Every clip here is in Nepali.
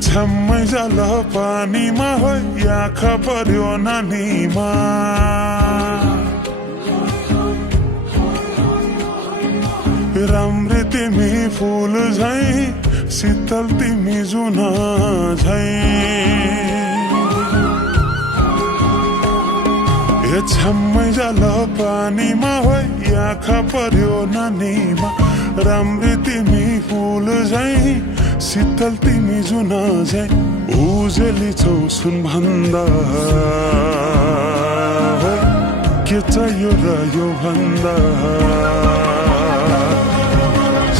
छम्मै जल पानीमा हो आँखा पर्यो नानीमा राम्री तिमी फूल झै शीतल तिमी जुन झै छम्मै जल पानीमा हो आँखा पर्यो नानीमा राम्री तिमी फूल झै शीतल तिमी जुन झै उजेली छौ सुन भन्दा के चाहियो र यो भन्दा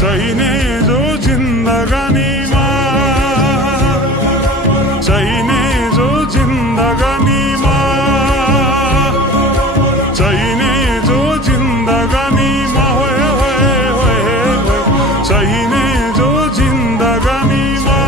चाहिने जो जिन्दगानीमा चाहिने जो जिन्दगानीमा चाहिने जो जिन्दगानीमा होए होए होए चाहिने जो जिन्दगानीमा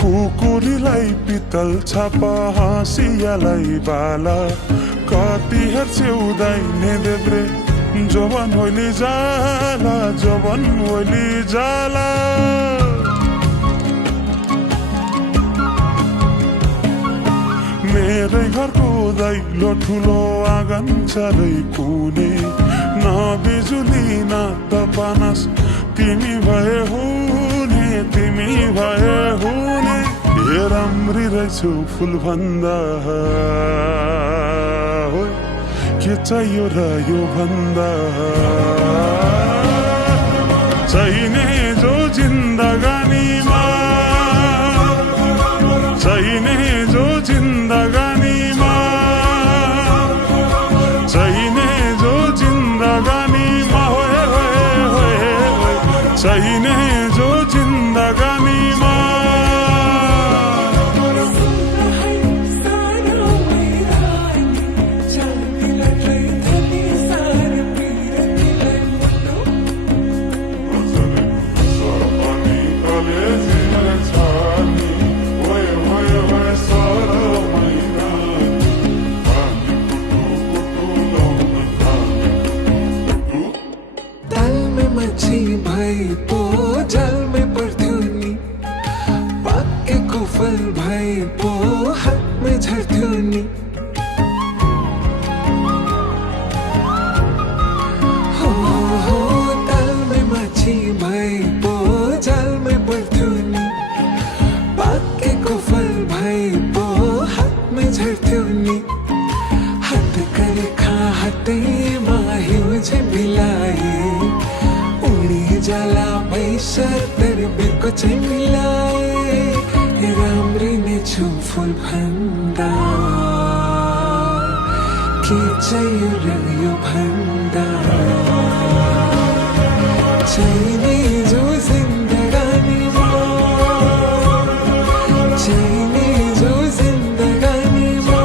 कुकुरीलाई पितल छापा हाँसियालाई बाला कति हेर्छौ दाइने देब्रे जोबन होली जाला जोबन होली जाला मेरै घरको दैलो ठुलो आँगन चारै कुने न बिजुली न त पानस तिमी भए हुने तिमी भए हुने हे राम्री रहेछौ फुल भन्दा हो के चाहियो र यो भन्दा चाहिने जो जिन्दगानीमा चाहिने जो जिन्दगानीमा चाहिने जो जिन्दगानीमा होए होए होए चाहिने जो जिन्दगानीमा भाइ पो जलमै पर्थ्यो नि पाकेको फल भाइ पो हातमै झर्थ्यो नि हो हो तालमै माछी भाइ पो जलमै पर्थ्यो नि पाकेको फल भाइ पो हातमै झर्थ्यो नि हातका रेखा हातैमा हिउँ झै भिलाए जाला पैसा तेरे बिको चाहिँ मिलाए राम्री नै छु फुल भन्दा के चाहियो र यो भन्दा चाहिने जो जिन्दगानीमा चाहिने जो जिन्दगानीमा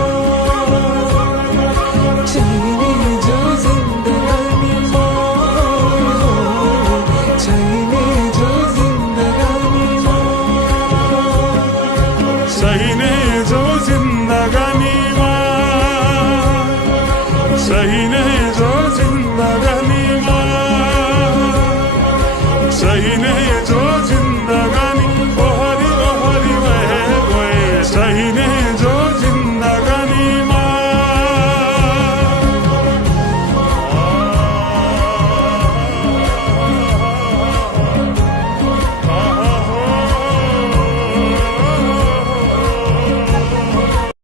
चाहिने जो जिन्दगानीमा चाहिने जो जिन्दगानीमा चाहिने जो जिन्दगानीमा चाहिने जो जिन्दगानीमा चाहिने